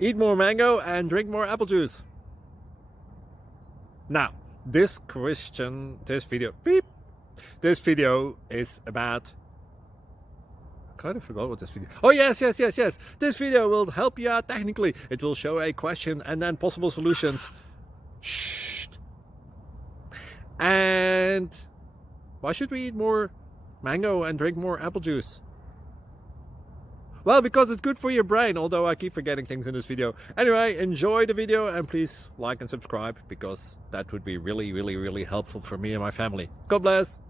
Eat more mango and drink more apple juice. Now, this video is about, I kind of forgot what this video. Oh, yes. This video will help you out technically. It will show a question and then possible solutions. Shh. And why should we eat more mango and drink more apple juice? Well, because it's good for your brain, although I keep forgetting things in this video. Anyway, enjoy the video and please like and subscribe, because that would be really helpful for me and my family. God bless.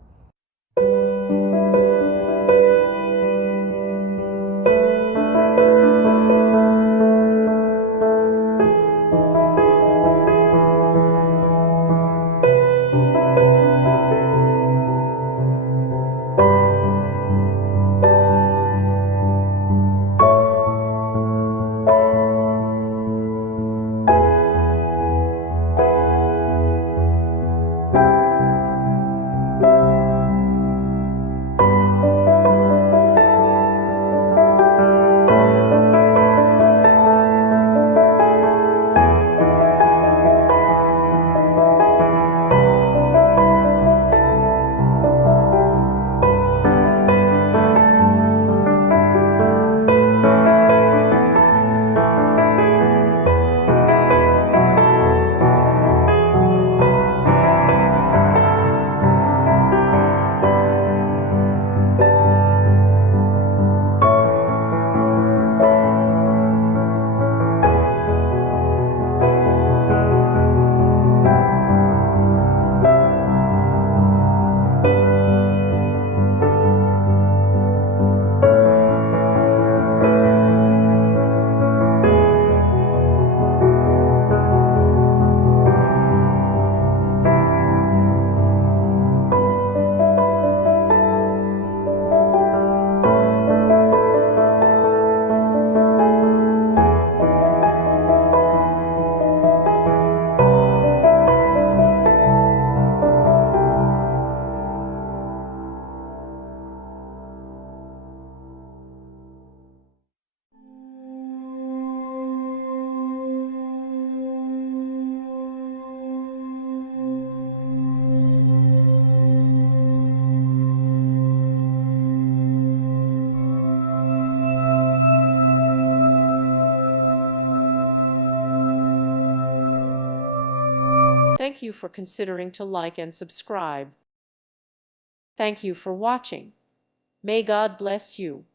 Thank you for considering to like and subscribe. Thank you for watching. May God bless you.